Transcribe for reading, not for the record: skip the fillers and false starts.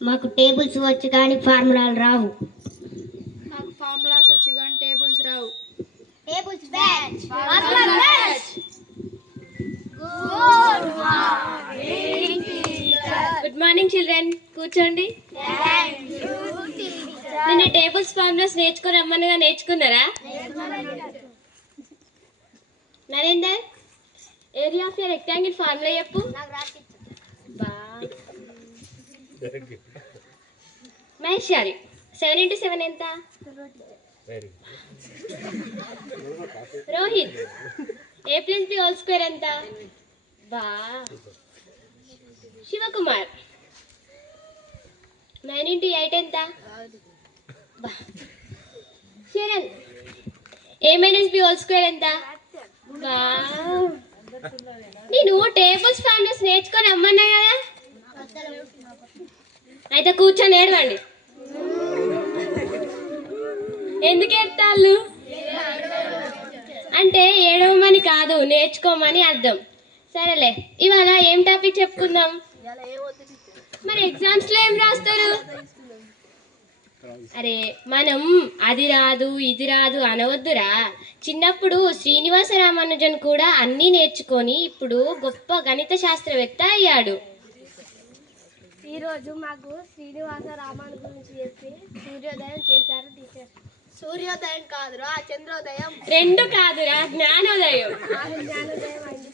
మాకు టేబుల్స్ వచ్చు కానీ ఫార్ములాలు రావు. మాకు ఫార్ములాస్ వచ్చు కానీ టేబుల్స్ రావు. Tables batch good morning children, కూర్చోండి. నిన్న టేబుల్స్ ఫార్ములాస్ నేర్చుకుని రమ్మనగా నేర్చుకున్నారా? Narender, area of a rectangle formula చెప్పు. మహేష్ గారి 7 into 7 ఎంత? Rohit, a plus b whole square ఎంత? బా. శివకుమార్ 9 into 8 ఎంత? బా. Saran, a minus b whole square ఎంత? బా. నేను టేబుల్స్ ఫార్ములాస్ నేర్చుకొని అమ్మన్నా కదా, అయితే కూర్చొని ఏడవండి. ఎందుకు ఏడతాళ్ళు అంటే ఏడవమని కాదు, నేర్చుకోమని అర్థం. సరేలే, ఇవాళ ఏం టాపిక్ చెప్పుకుందాం? మరి ఎగ్జామ్స్లో ఏం రాస్తారు? అరే, మనం అది రాదు ఇది రాదు అనవద్దురా. చిన్నప్పుడు శ్రీనివాస రామానుజన్ కూడా అన్నీ నేర్చుకొని ఇప్పుడు గొప్ప గణిత శాస్త్రవేత్త అయ్యాడు. ఈరోజు మాకు శ్రీనివాస రామాను గురించి చెప్పి సూర్యోదయం చేశారు టీచర్. సూర్యోదయం కాదురా, చంద్రోదయం. రెండు కాదురా, జ్ఞానోదయం. జ్ఞానోదయం అయింది.